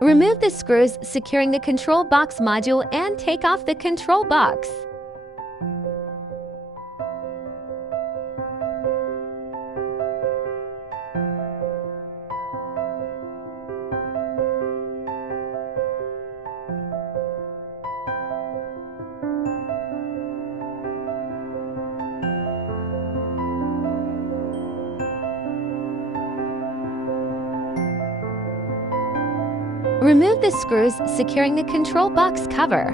Remove the screws securing the control box module and take off the control box. Remove the screws securing the control box cover.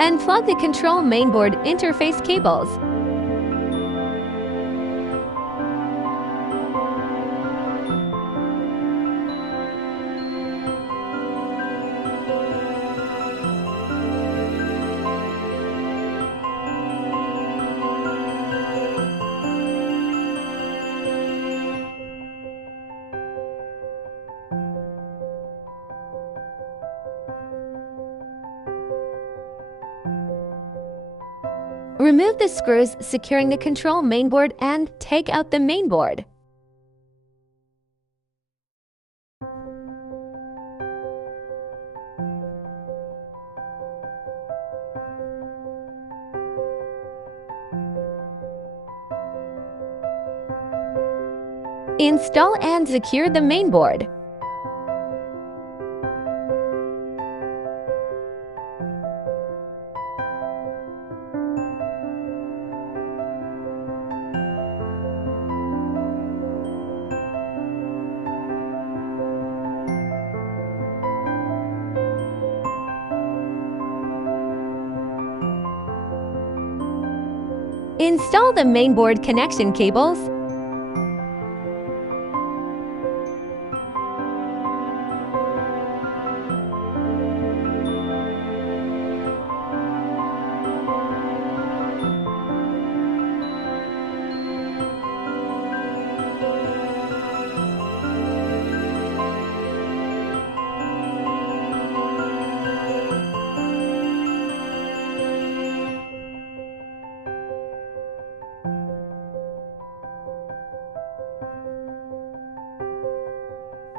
And plug the control mainboard interface cables. Remove the screws securing the control mainboard and take out the mainboard. Install and secure the mainboard. Install the mainboard connection cables.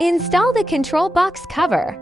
Install the control box cover.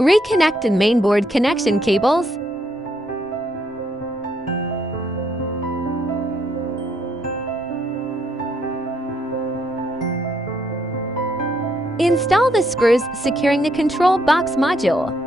Reconnect the mainboard connection cables. Install the screws securing the control box module.